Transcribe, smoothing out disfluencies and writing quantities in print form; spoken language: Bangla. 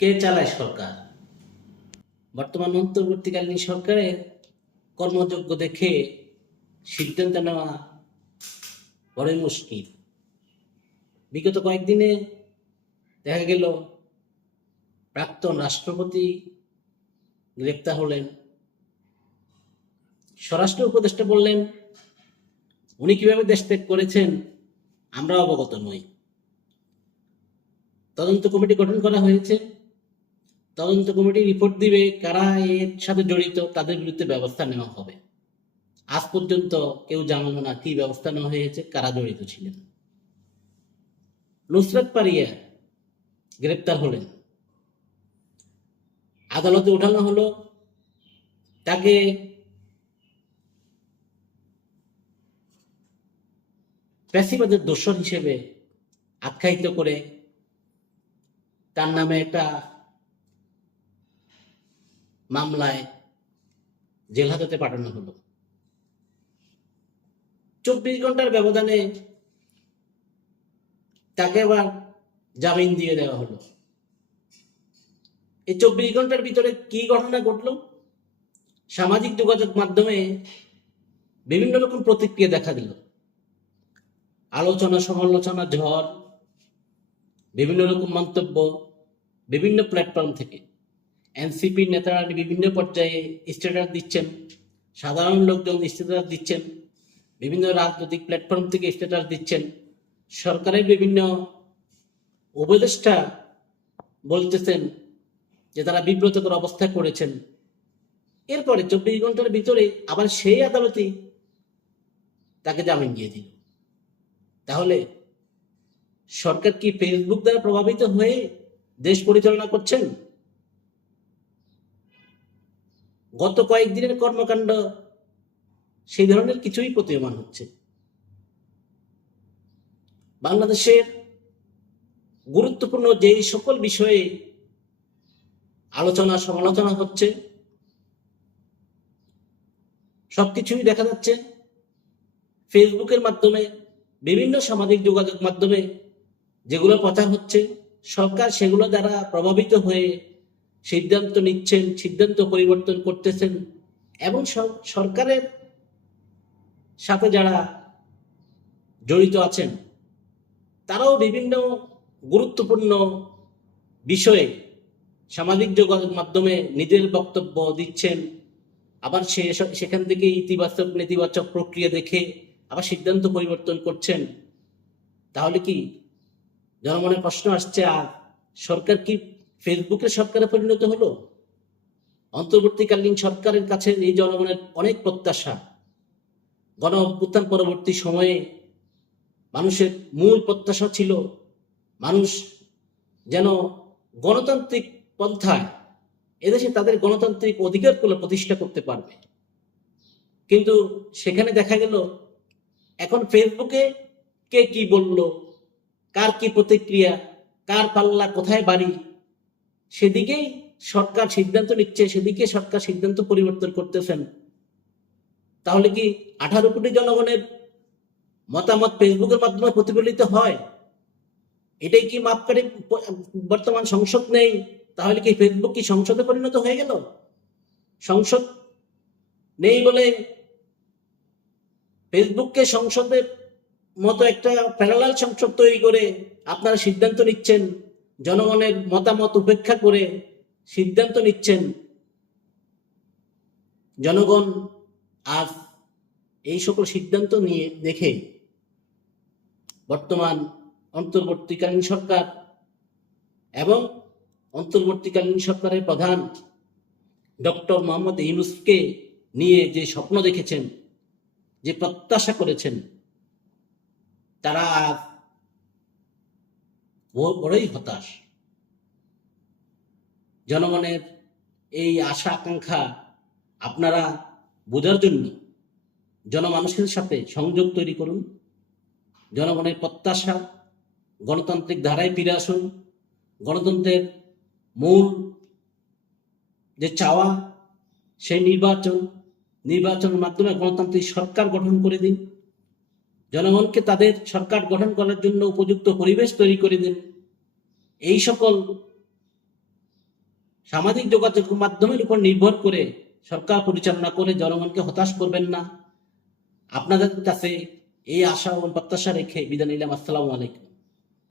কে চালায় সরকার? বর্তমান অন্তর্বর্তীকালীন সরকারের কর্মযোগ্য দেখে সিদ্ধান্ত নেওয়া বড়ই মুশকিল। বিগত কয়েকদিনে দেখা গেল প্রাক্তন রাষ্ট্রপতি গ্রেপ্তার হলেন। স্বরাষ্ট্র উপদেষ্টা বললেন উনি কিভাবে দেশ ত্যাগ করেছেন আমরা অবগত নই। তদন্ত কমিটি গঠন করা হয়েছে। তদন্ত কমিটি রিপোর্ট দিবে, কারা এর সাথে জড়িত তাদের বিরুদ্ধে ব্যবস্থা নেওয়া হবে। আজ পর্যন্ত কেউ জানালো না কি ব্যবস্থা নেওয়া হয়েছে, কারা জড়িত ছিলেন। নুসরাত পারিয়া গ্রেপ্তার হলেন, আদালতে উঠানো হলো, তাকে ফ্যাসিবাদের দোষর হিসেবে আখ্যায়িত করে তার নামে একটা মামলায় জেল হাজতে পাঠানো হলো। 24 ঘন্টার ব্যবধানে তাকে আবার জামিন দিয়ে দেওয়া হলো। এই 24 ঘন্টার ভিতরে কি ঘটনা ঘটলো? সামাজিক যোগাযোগ মাধ্যমে বিভিন্ন রকম প্রতিক্রিয়া দেখা দিল, আলোচনা সমালোচনা ঝড়, বিভিন্ন রকম মন্তব্য বিভিন্ন প্ল্যাটফর্ম থেকে। এনসিপি নেতারা বিভিন্ন পর্যায়ে স্ট্যাটাস দিচ্ছেন, সাধারণ লোকজন স্ট্যাটাস দিচ্ছেন, বিভিন্ন রাজনৈতিক প্ল্যাটফর্ম থেকে স্ট্যাটাস দিচ্ছেন, সরকারের বিভিন্ন উপদেষ্টা বলতেছেন যে তারা বিব্রতকর অবস্থায় পড়েছেন। এরপরে 24 ঘন্টার ভিতরে আবার সেই আদালতই তাকে জামিন দিয়ে দিল। তাহলে সরকার কি ফেসবুক দ্বারা প্রভাবিত হয়ে দেশ পরিচালনা করছেন? গত কয়েকদিনের কর্মকাণ্ড সেই ধরনের কিছুই প্রতীয়মান হচ্ছে। বাংলাদেশের গুরুত্বপূর্ণ যে সকল বিষয়ে আলোচনা সমালোচনা হচ্ছে সবকিছুই দেখা যাচ্ছে ফেসবুকের মাধ্যমে, বিভিন্ন সামাজিক যোগাযোগ মাধ্যমে যেগুলো প্রচার হচ্ছে, সরকার সেগুলো দ্বারা প্রভাবিত হয়ে সিদ্ধান্ত নিচ্ছেন, সিদ্ধান্ত পরিবর্তন করতেছেন, এবং সরকারের সাথে যারা জড়িত আছেন তারাও বিভিন্ন গুরুত্বপূর্ণ বিষয়ে সামাজিক যোগাযোগ মাধ্যমে নিজের বক্তব্য দিচ্ছেন। আবার সেখান থেকে ইতিবাচক নেতিবাচক প্রক্রিয়া দেখে আবার সিদ্ধান্ত পরিবর্তন করছেন। তাহলে কি জনমনের প্রশ্ন আসছে, আর সরকার কি ফেসবুকের সরকারে পরিণত হলো? অন্তর্বর্তীকালীন সরকারের কাছে এই জনগণের অনেক প্রত্যাশা। গণ অভ্যুত্থান পরবর্তী সময়ে মানুষের মূল প্রত্যাশা ছিল মানুষ যেন গণতান্ত্রিক পন্থায় এদেশে তাদের গণতান্ত্রিক অধিকারগুলো প্রতিষ্ঠা করতে পারবে। কিন্তু সেখানে দেখা গেল এখন ফেসবুকে কে কি বলল, কার কি প্রতিক্রিয়া, কার পাল্লা কোথায় বাড়ি, সেদিকেই সরকার সিদ্ধান্ত নিচ্ছে, সেদিকে সরকার সিদ্ধান্ত পরিবর্তন করতেছেন। তাহলে কি 18 কোটি জনগণের মতামত ফেসবুকের মাধ্যমে প্রতিফলিত হয়? এটাই কি মাপকাঠি? বর্তমান সংসদ নেই, তাহলে কি ফেসবুক কি সংসদে পরিণত হয়ে গেল? সংসদ নেই বলে ফেসবুককে সংসদের মতো একটা প্যারালাল সংসদ তৈরি করে আপনারা সিদ্ধান্ত নিচ্ছেন, জনগণের মতামত উপেক্ষা করে সিদ্ধান্ত নিচ্ছেন। জনগণ আজ এই সকল সিদ্ধান্ত নিয়ে দেখে বর্তমান অন্তর্বর্তীকালীন সরকার এবং অন্তর্বর্তীকালীন সরকারের প্রধান ডক্টর মোহাম্মদ ইউনূসকে নিয়ে যে স্বপ্ন দেখেছেন, যে প্রত্যাশা করেছেন, তারা বড়ই হতাশ। জনগণের এই আশা আকাঙ্ক্ষা আপনারা বোঝার জন্য জনমানুষের সাথে সংযোগ তৈরি করুন। জনগণের প্রত্যাশা গণতান্ত্রিক ধারায় ফিরে আসুন। গণতন্ত্রের মূল যে চাওয়া সেই নির্বাচনের মাধ্যমে গণতান্ত্রিক সরকার গঠন করে দিন। জনগণকে তাদের সরকার গঠন করার জন্য উপযুক্ত পরিবেশ তৈরি করে দিন। এই সকল সামাজিক যোগাযোগ মাধ্যমের উপর নির্ভর করে সরকার পরিচালনা করে জনগণকে হতাশ করবেন না। আপনাদের কাছে এই আশা ও প্রত্যাশা রেখে বিদায় নিলাম। আসসালামু আলাইকুম।